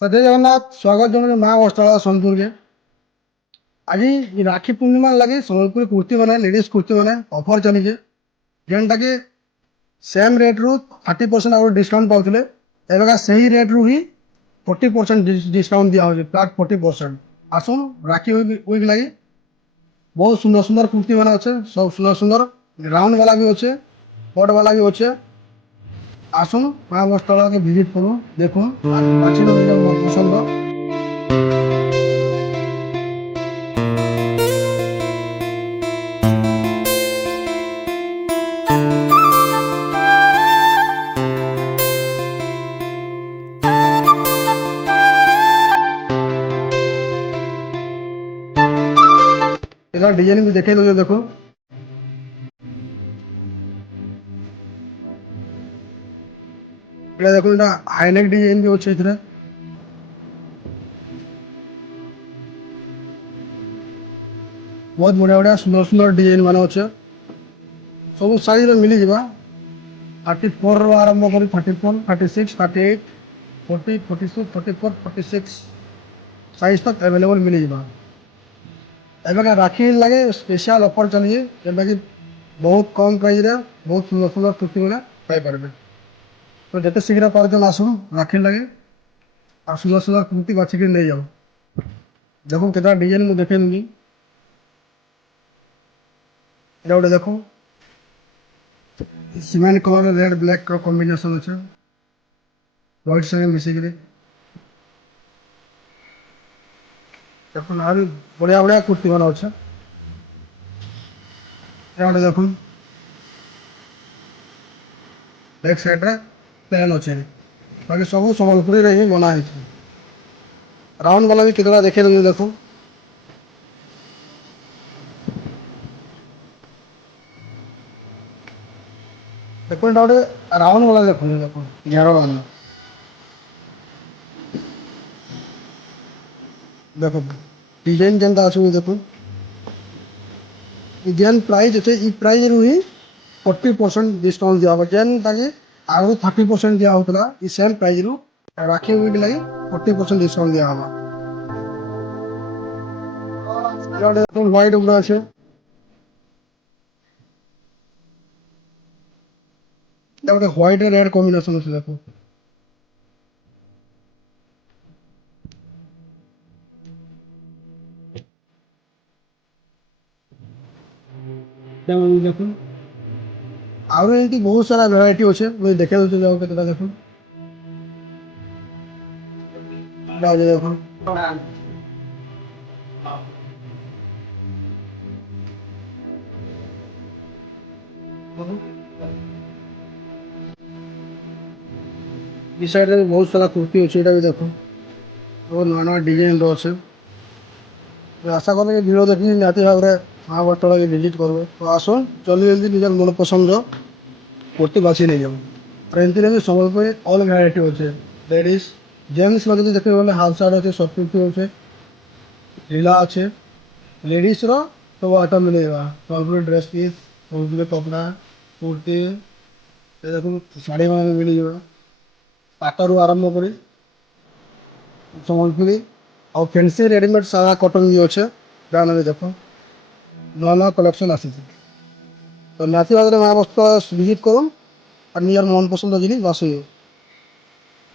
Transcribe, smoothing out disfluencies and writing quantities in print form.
ତ ଜୟ ଜଗନ୍ନାଥ ସ୍ୱାଗତ ଜଣାଉଛି ମା ବସ୍ତ୍ରାଳୟ ସୋନପୁରକେ। ଆଜି ରାକ୍ଷୀ ପୂର୍ଣ୍ଣିମା ଲାଗି ସମ୍ବଲପୁରୀ କୁର୍ତ୍ତୀ ମାନେ ଲେଡ଼ିଜ୍ କୁର୍ତ୍ତୀ ମାନେ ଅଫର୍ ଚାଲିଛେ, ଯେନ୍ଟାକି ସେମ୍ ରେଟ୍ରୁ 30% ଆଉ ଡିସକାଉଣ୍ଟ ପାଉଥିଲେ, ଏବେକା ସେହି ରେଟ୍ରୁ ହିଁ 40% ଡିସକାଉଣ୍ଟ ଦିଆହେଉଛି, ପ୍ଲାଟ୍ 40%। ଆସୁନ୍ ରାକ୍ଷୀ ୱିକ୍ ଲାଗି ବହୁତ ସୁନ୍ଦର ସୁନ୍ଦର କୁର୍ତ୍ତୀ ମାନେ ଅଛେ, ସବୁ ସୁନ୍ଦର ସୁନ୍ଦର ରାଉଣ୍ଡ ବାଲା ବି ଅଛେ, କଟ୍ ବାଲା ବି ଅଛେ। আসুন মা বস্ত্রালয়কে ভিজিট করুন, দেখুন আর বাছি নেবেন নিজের মন পছন্দ। এটার ডিজাইন भी দেখে দেবে, দেখো এটা দেখুন, এটা হাইনেক ডিজাইন भी ଅଛି ଏଥିରେ। ବହୁତ ବଢ଼ିଆ ବଢ଼ିଆ ସୁନ୍ଦର ସୁନ୍ଦର ଡିଜାଇନ ମାନେ ଅଛେ, ସବୁ ସାଇଜରେ ମିଳିଯିବା। 34ରୁ ଆରମ୍ଭ କରି 34, 36, 38, 40, 42, 44, 46 ସାଇଜ୍ ତକ୍ ଆଭେଲେବଲ୍ ମିଳିଯିବା। ଏବେକା ରାକ୍ଷୀ ଲାଗି ସ୍ପେଶାଲ ଅଫର୍ ଚାଲିଛି, ଯେନ୍ଟାକି ବହୁତ କମ୍ ପ୍ରାଇସ୍ରେ ବହୁତ ସୁନ୍ଦର ସୁନ୍ଦର କୁର୍ତ୍ତୀ ମାନେ ପାଇପାରିବେ। ତ ଯେତେ ଶୀଘ୍ର ପାରୁଛନ୍ ଆସୁନ୍ ରାକ୍ଷୀ ଲାଗି ଆଉ ସୁନ୍ଦର ସୁନ୍ଦର କୁର୍ତ୍ତୀ ବାଛିକି ନେଇଯାଉ। ଦେଖୁନ୍ କେତେଟା ଡିଜାଇନ ମୁଁ ଦେଖେଇ ଦେବି। এটা ଗୋଟେ ଦେଖ, ସିମେଣ୍ଟ କଲର ରେଡ୍ ବ୍ଲାକ୍ ର କମ୍ବିନେସନ ଅଛି, ହ୍ୱାଇଟ୍ ସାଙ୍ଗେ ମିଶିକିରି। ଦେଖୁନ୍ ଆହୁରି ବଢ଼ିଆ ବଢ଼ିଆ କୁର୍ତ୍ତୀ ମାନେ ଅଛେ। এটা ଗୋଟେ ଦେଖୁନ୍, ବ୍ୟାକ୍ ସାଇଡ୍ରେ ପ୍ଲେନ୍ ଅଛେ, ବାକି ସବୁ ସମ୍ବଲପୁରୀରେ ହିଁ ବନା ହେଇଛି। ରାଉଣ୍ଡ ବାଲା ବି କେତେଟା ଦେଖେଇ ଦେବି, ଦେଖୁନ୍। ଦେଖୁନ୍ ଏଟା ଗୋଟେ ରାଉଣ୍ଡ ବାଲା ଦେଖୁନ୍, ଦେଖୁନ୍ ଘେର ବାଲା ଦେଖୁନ୍ डिजाइन ଯେନ୍ତା ଅଛି ଦେଖୁନ୍। ଯେନ୍ ପ୍ରାଇସ୍ ଅଛେ ଇ ପ୍ରାଇସ୍ରୁ ହିଁ 40% ଡିସକାଉଣ୍ଟ ଦିଆହେବ, ଯେନ୍ଟାକି ଆଗରୁ 30% ଦିଆ ହେଉଥିଲା, ଇ ସେମ୍ ପ୍ରାଇସ୍ରୁ ରାକ୍ଷୀ ୱିକ୍ ଲାଗି 40% ଡିସକାଉଣ୍ଟ ଦିଆହେବ। এটা ଗୋଟେ দেখুন হোয়াইট উপরে আছে, এটা ଗୋଟେ হোয়াইট রেড কম্বিনেশন আছে, দেখো দেখুন। ଆହୁରି ଏମିତି ବହୁତ ସାରା ଭେରାଇଟି ଅଛେ, ମୁଇଁ ଦେଖେଇ ଦଉଛେ, ଯାଉ କେତେଟା ଦେଖୁନ୍। ଏଟା ଅଛି ଦେଖୁନ୍, ଇ ସାଇଡ୍ରେ ବି ବହୁତ ସାରା କୁର୍ତ୍ତୀ ଅଛି, ଏଇଟା ବି ଦେଖୁନ୍, ବହୁତ ନୂଆ ନୂଆ ଡିଜାଇନ୍ର ଅଛେ। ଆଶା କଲେ କି ଭିଡ଼ିଓ ଦେଖିକି ନିହାତି ଭାବରେ ମା ବସ୍ତ୍ରାଳୟକେ ଭିଜିଟ୍ କରିବେ। ତ ଆସୁନ୍ ଜଲ୍ଦି ଜଲ୍ଦି ନିଜର ମନ ପସନ୍ଦର କୁର୍ତ୍ତୀ ବାଛି ନେଇଯାଉ। আর এমତିରେ ବି ସମ୍ବଲପୁରୀ ଅଲ୍ ଭେରାଇଟି ଅଛେ, ଲେଡ଼ିଜ୍ ଜେଣ୍ଟସ୍ର ଯଦି ଦେଖିବେ ବୋଲେ ହାଫ୍ ସାର୍ଟ ଅଛେ, ସର୍ଟ କୁର୍ତ୍ତୀ ଅଛେ, ଢିଲା ଅଛେ। ଲେଡ଼ିଜ୍ର ସବୁ ଆଇଟମ୍ ମିଳିଯିବା, ସମ୍ବଲପୁରୀ ଡ୍ରେସ୍ ପିସ୍, ସମ୍ବଲପୁରୀ କପଡ଼ା, କୁର୍ତ୍ତୀ, ଏ ଦେଖୁନ୍ ଶାଢ଼ୀ ମାନେ ବି ମିଳିଯିବା, ପାଟରୁ ଆରମ୍ଭ କରି ସମ୍ବଲପୁରୀ ଆଉ ଫ୍ୟାନ୍ସି ରେଡ଼ିମେଡ୍ ସାଧା କଟନ୍ ବି ଅଛେ। ଯାହା ନେବେ ଦେଖ, ନୂଆ ନୂଆ କଲେକ୍ସନ୍ ଆସିଛେ। ତ ନିହାତି ଭାବରେ ମା ବସ୍ତ୍ରାଳୟ ଭିଜିଟ୍ କରୁନ୍ আর নিজের মন পছন্দ জিনিস বাছুন।